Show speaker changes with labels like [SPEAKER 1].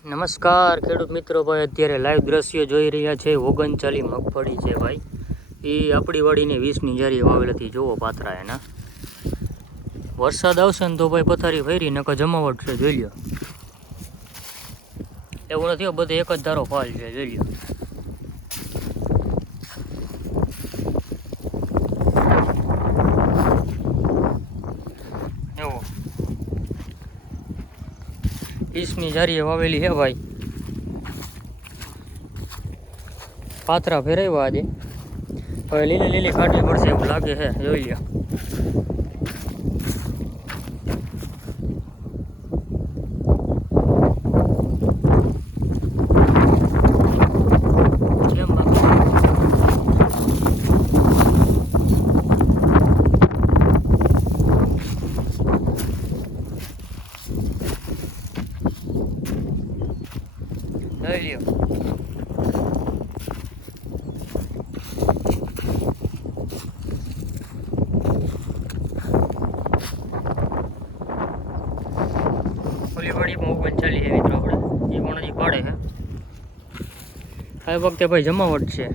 [SPEAKER 1] નમસ્કાર, ખેડૂત મિત્રો ભાઈ, અત્યારે લાઈવ દ્રશ્યો જોઈ રહ્યા છે ઓગણચાલી મગફળી છે ભાઈ. એ આપણી વાડીને વીસની જારી વાવેલ હતી જોવો પાથરા એના. વરસાદ આવશે ને તો ભાઈ પથારી ફેરી, નકર જમાવટ છે, જોઈ લો એવું નથી બધે એક જ ધારો ફાલ છે, જોઈ લ્યો. વીસની જારીએ વાવેલી હે ભાઈ. પાથરા ફેરવ્યા આજે. હવે લીલી લીલી કાઢવી પડશે એવું લાગે છે જોઈ લ્યો. જોઈ લ્યો ઓલી વાડીમાં ઓગણચાલીસ છે મિત્રો આપણે એ પણ હજી પાડે છે આ વખતે ભાઈ જમાવટ છે.